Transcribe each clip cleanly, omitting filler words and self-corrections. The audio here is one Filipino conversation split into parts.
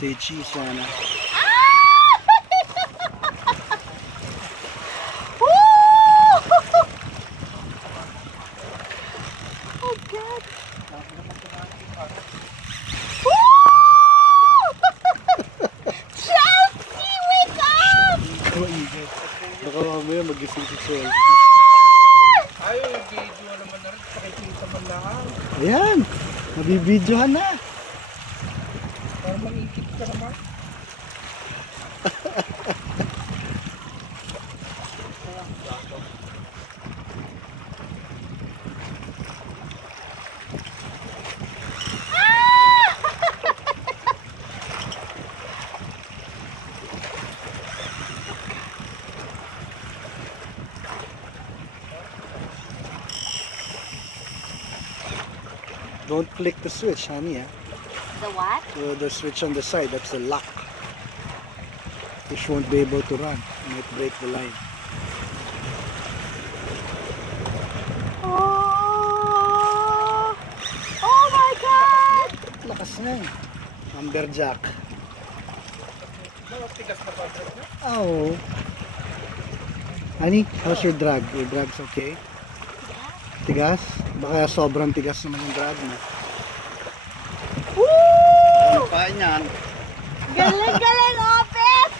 Say cheese, Hannah. Oh God! Chelsea, wake up! Baka mamaya mag-gising si Chelsea. Ay, video naman na rin. Pakikita man lang. Ayan, mabibidyohan na. Para mangikit ka naman. Don't flick the switch, honey. The what? The switch on the side, that's the lock. Fish won't be able to run. Might break the line. Oh! Oh my God! Lakas na eh. Amberjack. Tigas na ba? Oh. Honey, how's your drag? Your drag's okay? Tigas? Baka sobrang tigas naman yung drag mo. Woo! Ano pa yan? Galing-galing, Opet!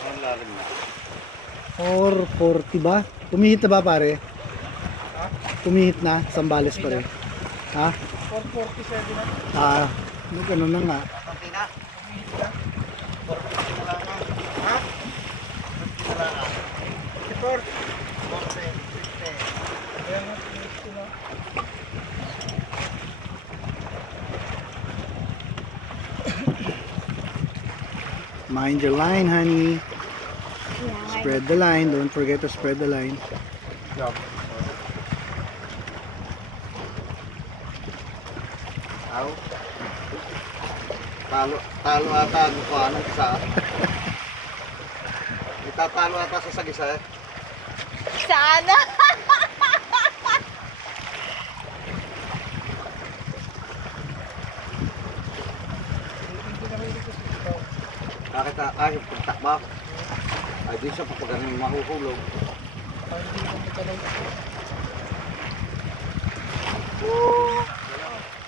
Ang lalim na. 440 ba? Tumihit na ba pare? Ha? Tumihit na? Sambales pa rin? Ha? 447 na. Ah, ano na nga. Pati na. Umihit na. 450 na lang. Ha? 50 na lang. 54. 50. Kaya nga, 50 na. Mind your line, honey. Yeah, Spread the line. Don't forget to spread the line. Yeah. Aw. Talo ata ang kuha ng isa. Itatalo ata sa sagisa eh. sana! Hindi na mahilig ko sa ito. Bakit kahit pagtakba? Ay di siya kapag ganun mahuhulog. Ay, hindi ko magkalaw.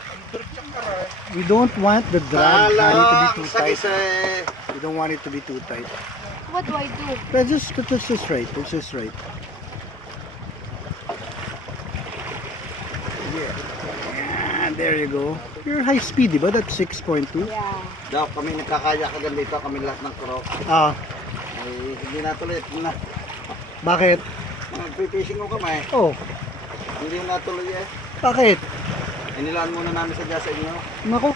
Ang bertsak ka rin. We don't want the drag, honey, to be ang too tight. sagisa eh. We don't want it to be too tight. What do I do? But just right. It's just right. Yeah, there you go. You're high speed, di ba? That's 6.2. Yeah. Daw kami nagkakaya kagad dito, kami lahat ng kuro. Ah, Ay hindi natuloy na. bakit? Nagpipishing ko kami. Oh, Hindi natuloy eh. bakit? Inilaan muna namin sa dyan sa inyo. Nako,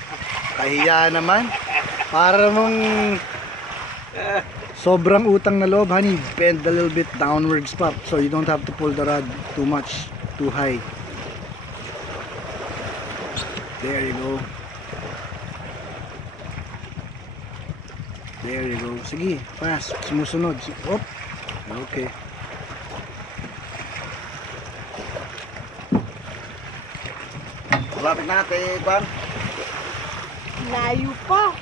kahiya naman. Para mong sobrang utang na loob, honey. Bend a little bit downwards pa, so you don't have to pull the rod too much, too high. There you go. There you go. Sige, fast. Sumusunod. Op. Okay. Lapit na natin, Juan. Layo pa.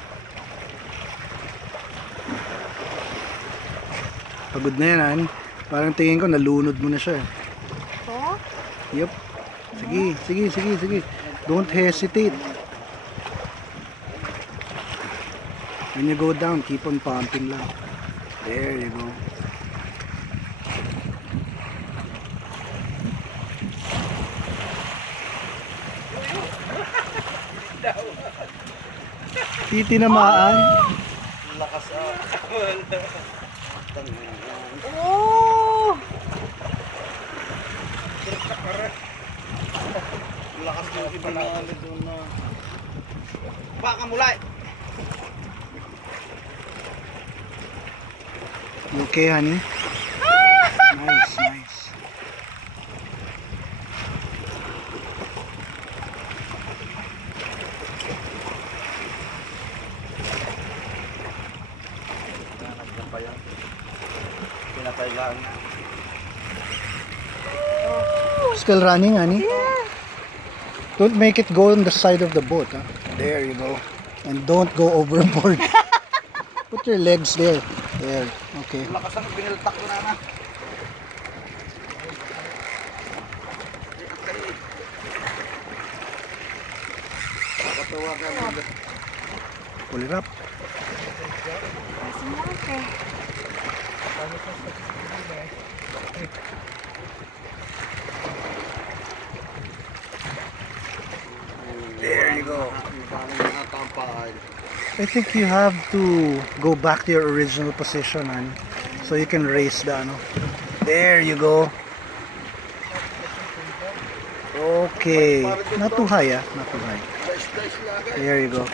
Pagod na yan, honey. Parang tingin ko, nalunod mo na siya. Oh? Yup. Sige. Don't hesitate. When you go down, keep on pumping lang. There you go. Titinamaan. Lakas ah. Oh! Lakas yung iba na ano doon na. Baka mulay. You okay, honey? Nice. Pa yan. Pinatay lang. Still running, honey? Yeah. Don't make it go on the side of the boat. Huh? There you go. And don't go overboard. Put your legs there. There. Okay. Lakas ang biniltak ko na. Katawa ka na. Pull it up. There's some water. There you go. Nakatampay. I think you have to go back to your original position, man. So you can raise the ano. There you go. Okay. Not too high, ah. Not too high. Slice lang. There you go.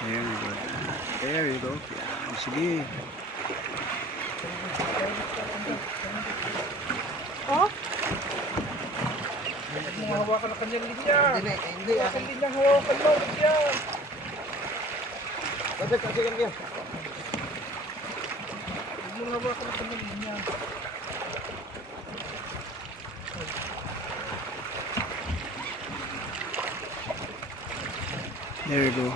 There you go. There you go. Yan. Sige. Oh, Hawakan ang kanyang linya. Hindi. Ang linyang hawakan mo. Linya. Kasi lang yan. Huwag mong hawakan ang kanyang linya. There you go.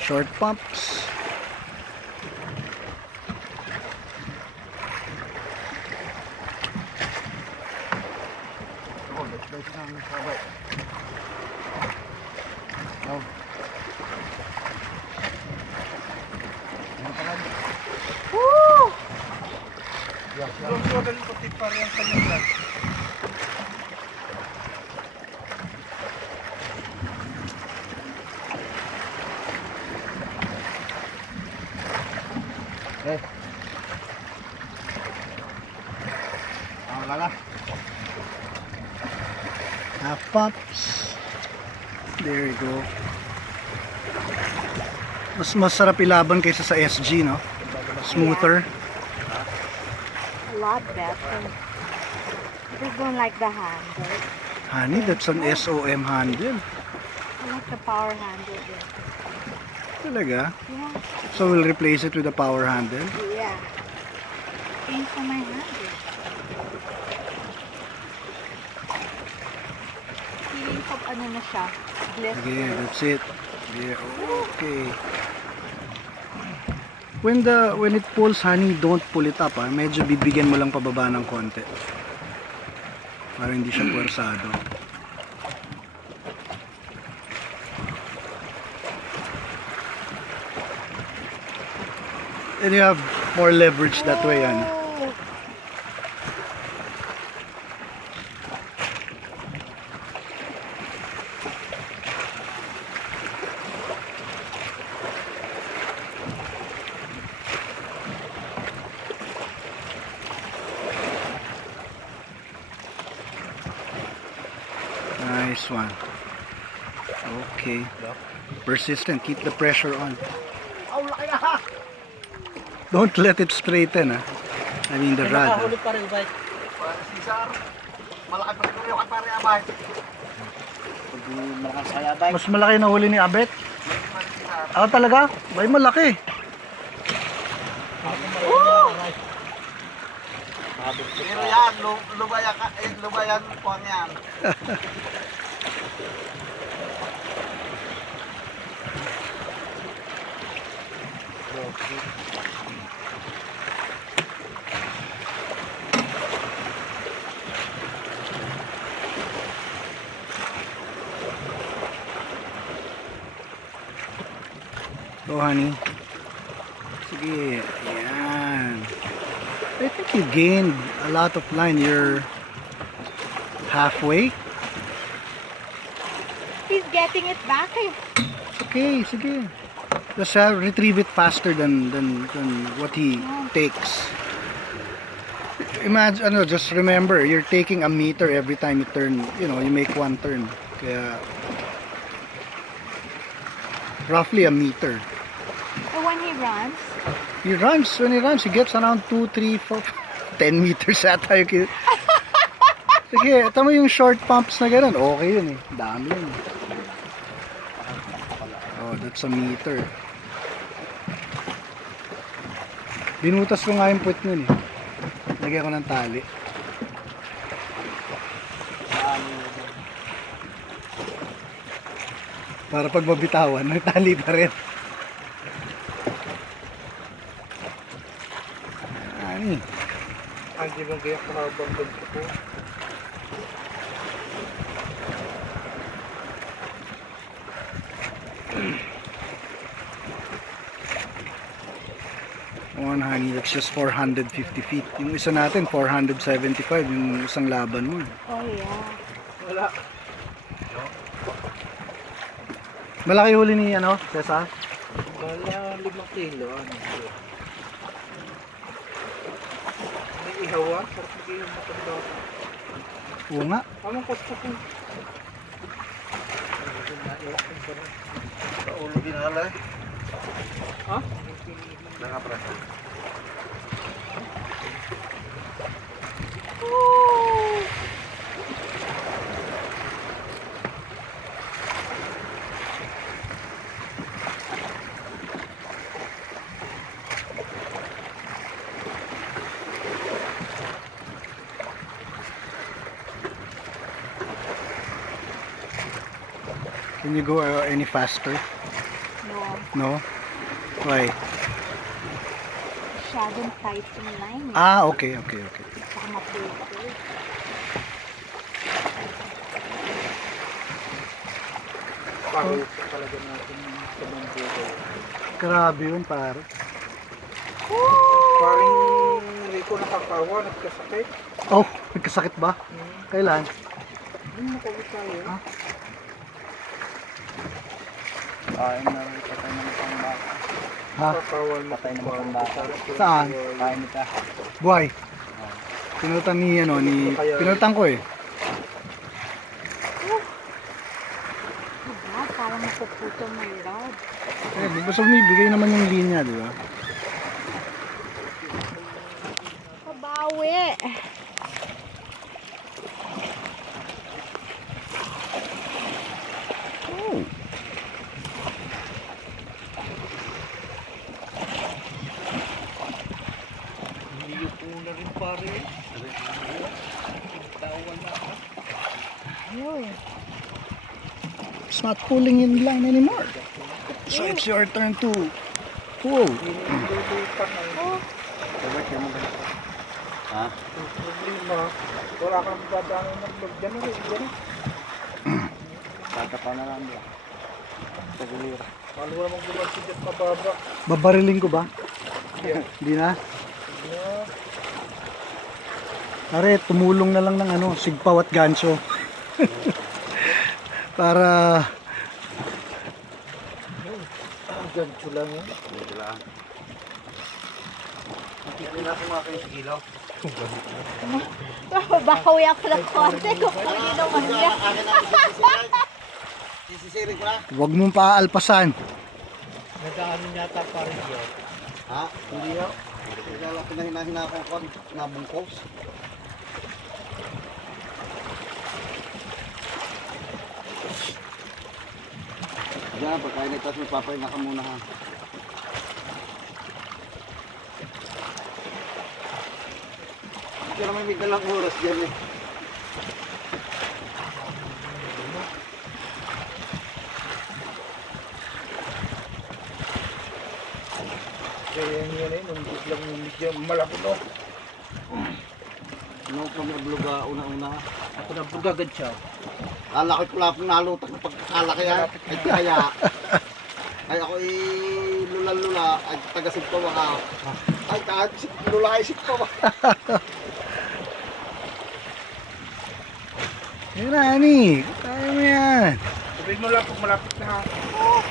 Short pumps. Oh, slice lang ang sabay. Oh. woo! Huwag mo lang pati pare ang kanyang lag. Eh. Wala na. Half pumps. There you go. Mas masarap ilaban kaysa sa SG, no? Smoother. A lot better. I just don't like the handle. Honey, that's an SOM handle. I like the power handle there. Talaga? Yeah, So we'll replace it with a power handle. yeah. Aim for my handle. Feeling ko ano na siya. Bliss. Okay, that's it. Yeah, okay. When it pulls, honey, don't pull it up, ah. Medyo bibigyan mo lang pababa ng konti. Para hindi siya puwersado. And you have more leverage that way, ano. Oh, Nice one. Okay. Persistent. Keep the pressure on. Don't let it straighten, ah. I mean the rod. Nakahuli pa rin, bike. Sisar. Malaki pa rin yung pare abay. Pag malakas kaya, bike. Mas malaki na huli ni Abet. Ah, talaga? Bay, malaki. Pero yan, lubayan po yan. Go, honey. Sige. Yan. I think you gained a lot of line. You're halfway. he's getting it back. Okay, sige. Just retrieve it faster than what he takes. Imagine, ano, just remember, you're taking a meter every time you turn, you make one turn. Kaya, roughly a meter. And when he runs, When he runs, he gets around 2, 3, 4, 10 meters ata. Sige, tama yung short pumps na gano'n. Okay yun eh. Dami yun. Oh, that's a meter. Binutas ko nga yung puwet nun eh. Lagyan ko ng tali. Para pag mabitawan, may tali pa rin. Ani. Hindi bang kaya kahabang ganito po? One honey, that's just 450 feet. Yung isa natin, 475. Yung isang laban mo. Oh yeah. Wala. Malaki huli ni ano, Cesar? Wala 5 kilo. Ano? May ihawa. Sarap mag-ihaw matanda. Oo nga. Amang kasta po. Ulo ginala. Ha? Nakaprasa. Can you go any faster? No. No? Why? Masyadong tight yung line. Ah, okay, okay, okay. Baka mapulpul. Pagod talaga natin sa bambuto. Grabe yun, pare. Paring hindi ko nakakawa. Nagkasakit. Oh, nagkasakit ba? Kailan? Nakawit tayo. Ah. Kain na rin, patay na ng pangbaka. Ha? Kakawal Patay na ng pangbaka. Saan? Kain ka. Buhay. Pinutan ni, ano, ni... Pinutan ko eh. Diba? Parang mapuputol na yung rod. Eh, basta bigay naman yung linya, di ba? Pabawi. Oh. Hindi po na rin pare. Tawal na ako. Ayun. It's not pulling in line anymore. So it's your turn to pull. Nilulupan na yun. Oh, Sabay kayo mo ba? Ha? Yung problema. Wala kang dadaanan ng log dyan. Dyan. Tatapa na lang ba? Tagulira. Paano naman gumanti dyan mababa? Babariling ko ba? Yeah. Hindi na. Yeah. Pare, tumulong na lang ng ano, sigpaw at gancho. Para Ang gancho lang yun. Hindi lang. Hindi na sumakay sa ilaw. babawi ako ng konti kung pwede naman yan. Sisisirin ko na. huwag mong paalpasan. Nadaanan yata pare yun. Ha? Hindi yun. Kaya pinahina-hina akong kon, nabungkos. Diyan, pagkain na tapos magpapahinga ka muna ha. Hindi ka naman may dalang oras dyan eh. Kaya yan eh, nung biglang medyo malaki no. Ano kami abluga una-una ha. Ako na bugagad siya. Kala ko'y pula pong nalutak ng pagkakalaki ha. Ay kaya. Ay ako lula-lula. Ay tagasig pa baka. Ay kahit lula ay sik pa ba. Yun na, Ani. Kaya mo yan. Sabihin mo lang pag malapit na ha. Oh,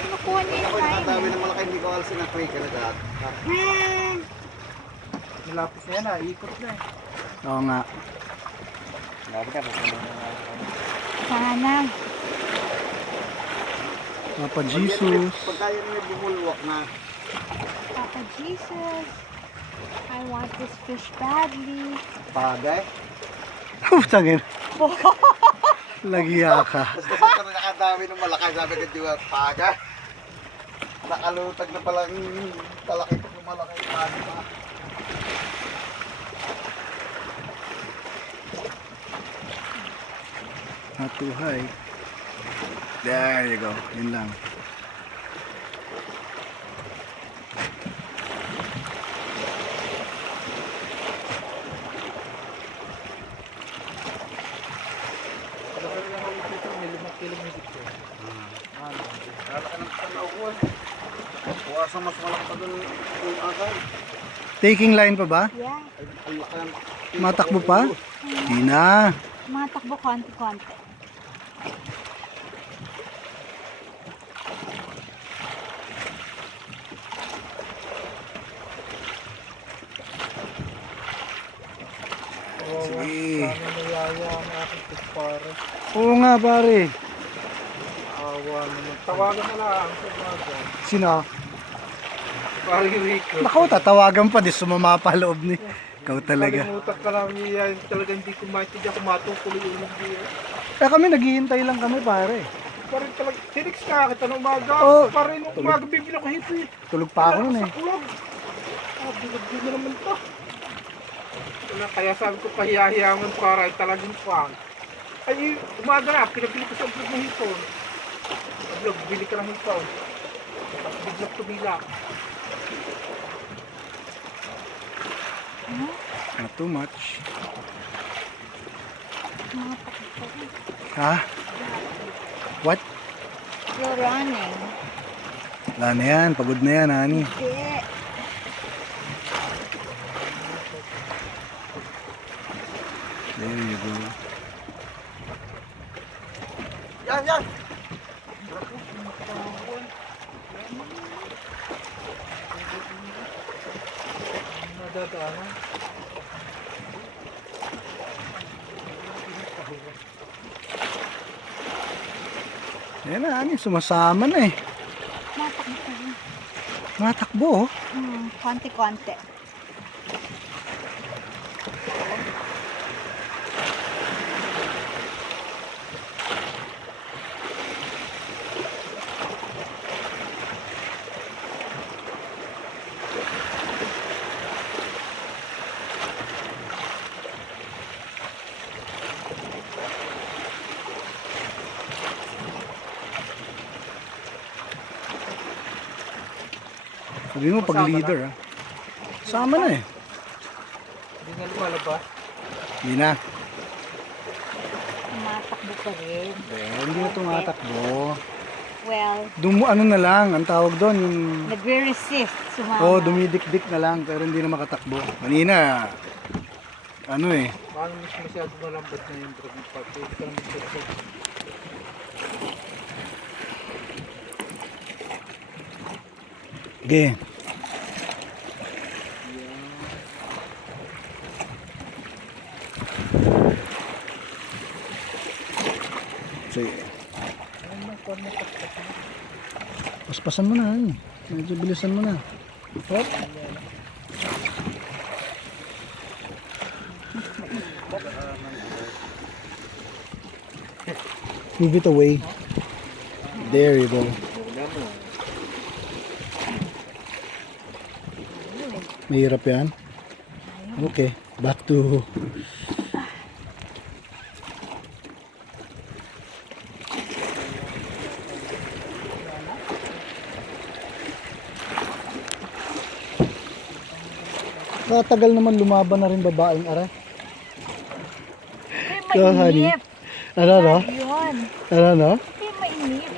kinukuha niya Ako yung nakadami line. ng malaki hindi ko alsin na creek na dad. Malapit na yan ha, ikot na eh. Oo nga. Sana. Papa Jesus. Pagka yun may bumulwak na. Papa Jesus. I want this fish badly. Pagay. Putangin. Lagiya ka. Basta sa nakadami ng malaki, sabi ka diwa, paga. Nakalutag na palang talaki ko ng malaki. Paano ba? Not too high. There you go. Yun lang. May 5 kilong higit ko. Lalaki ng tanaw ko eh. Buwasang mas malaki pa doon yung akay. Taking line pa ba? Yeah. Ang laki ng... Matakbo pa? Di na. Matakbo konti-konti. Sige. Kami nayaya ang aking kumpare. Oo nga pare. Awa naman. Tawagan na lang sa umaga. Sino? Parang Rico. Naku, tatawagan pa. Di sumama pa loob ni. Ikaw talaga. Kalimutan ka namin niya. Talaga hindi ko maintindihan kung matutuloy yung hindi. Eh kami naghihintay lang kami pare. Parang talaga. Tinix ka kita ng umaga. Oo. Parang nung umaga bibili ako hipit. Tulog pa ako nun eh. Sa kulog. Bilog-bilog naman to. Kaya sabi ko pahiyahiyaman para ay talagang pang. Ay, umaga na, pinabili ko sa vlog ng hipon. Sa vlog, bili ka ng hipon. Biglang tumila. Not too much. Matakbo. Ha? What? You're running. Wala na yan. Pagod na yan, honey. Hindi. There you go. Yan! Nadadaanan. Yan na, honey. Sumasama na eh. Matakbo pa rin. Matakbo oh. Konti-konti. Sabi mo pag leader ah. Sama na eh. Hindi nga lumalabas. Hindi na. Matakbo pa rin. Hindi na tumatakbo. Well, Ano na lang, ang tawag doon, yung... nagre-resist. Sumama. Oh, dumidikdik na lang, pero hindi na makatakbo. Kanina, ano eh. Paano mas masyado malambot na yung dragon park? Hindi ka naman sasag. Okay. Sige. Paspasan mo na. Medyo bilisan mo na. Hop. Move it away. There you go. Mahirap yan. Okay. Back to... Katagal naman lumaban na rin babaeng ara. Ay, So, honey. mainip. Ano no? Yun. Ano no? Ay, mainip.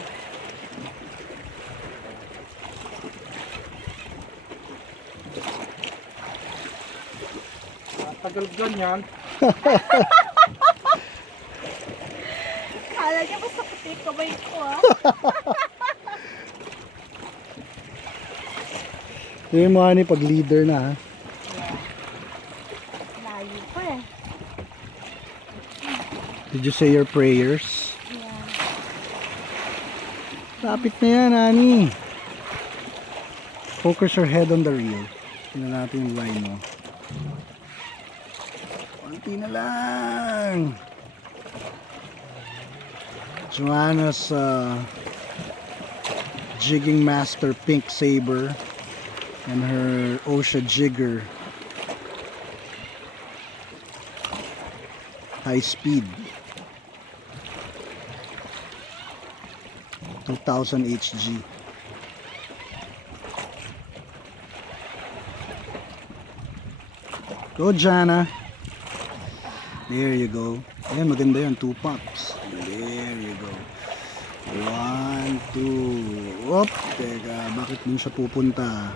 Tagal ganyan. Kala niya basta puti kamay ko ah. Yung mga ni pag leader na ha. Layo pa eh. Did you say your prayers? Yeah. Lapit na yan, Ani. Focus your head on the reel. Tingnan natin yung line mo. Kunti na lang. Joanna's jigging master pink saber and her OSHA jigger high speed 2000 HG. Go Jana. There you go. Ayan, maganda yan. 2 pops. There you go. 1, 2. Op, teka, bakit dun siya pupunta?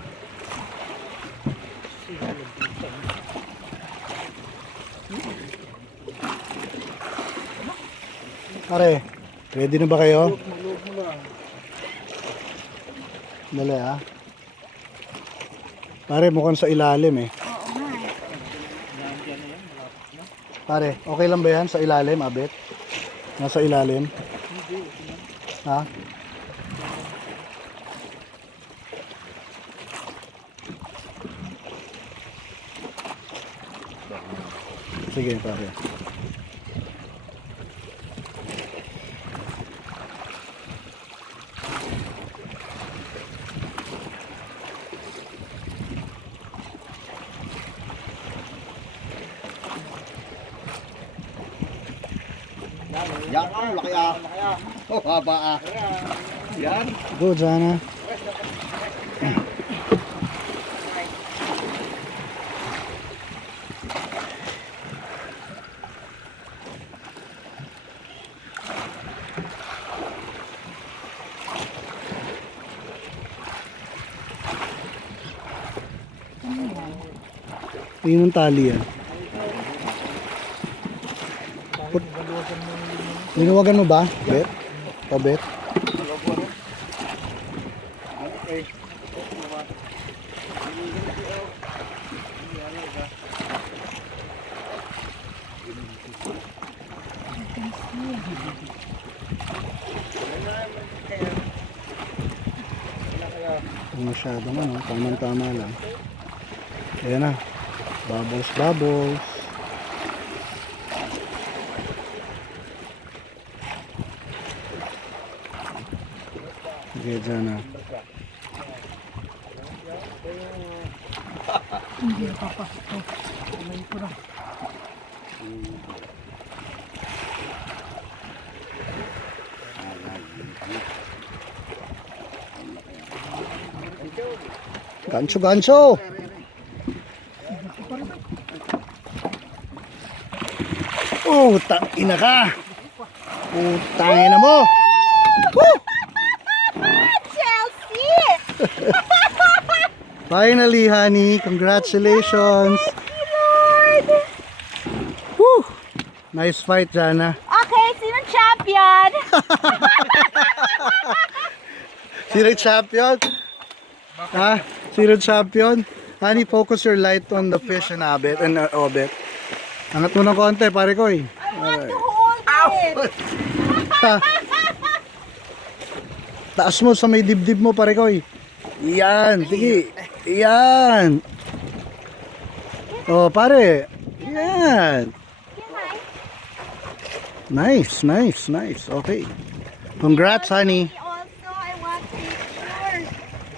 Pare, ready na ba kayo? Dali ah. Pare, mukhang sa ilalim eh. Oo nga eh. Pare, okay lang ba yan sa ilalim, Abet? Nasa ilalim? Ha? Sige, pare. Yan, laki ah. Oh, haba ah. Yan. Go, Jana. Yun ang tali yan. Linawagan mo ba, Bet? O, Bet? Masyadong ano, tamang-tama lang. Ayan na. Bubbles, bubbles. Okay, dyan na. Hindi pa pa. Kamay ko na. Gancho, gancho! Oh, ina ka! Putangin na mo! Woo! Chelsea! Finally, honey! Congratulations! Lord! Woo! Nice fight, Jana. Okay, sinong champion? Sino champion? Ha? Sino champion? Honey, focus your light on the fish and Abet and Obet. Angat mo ng konti, pare ko eh. I want to hold it! Ha? Taas mo sa may dibdib mo, pare ko eh. Yan, sige. Yan. Oh, pare. Yan. Nice, nice, nice. Okay. Congrats, honey.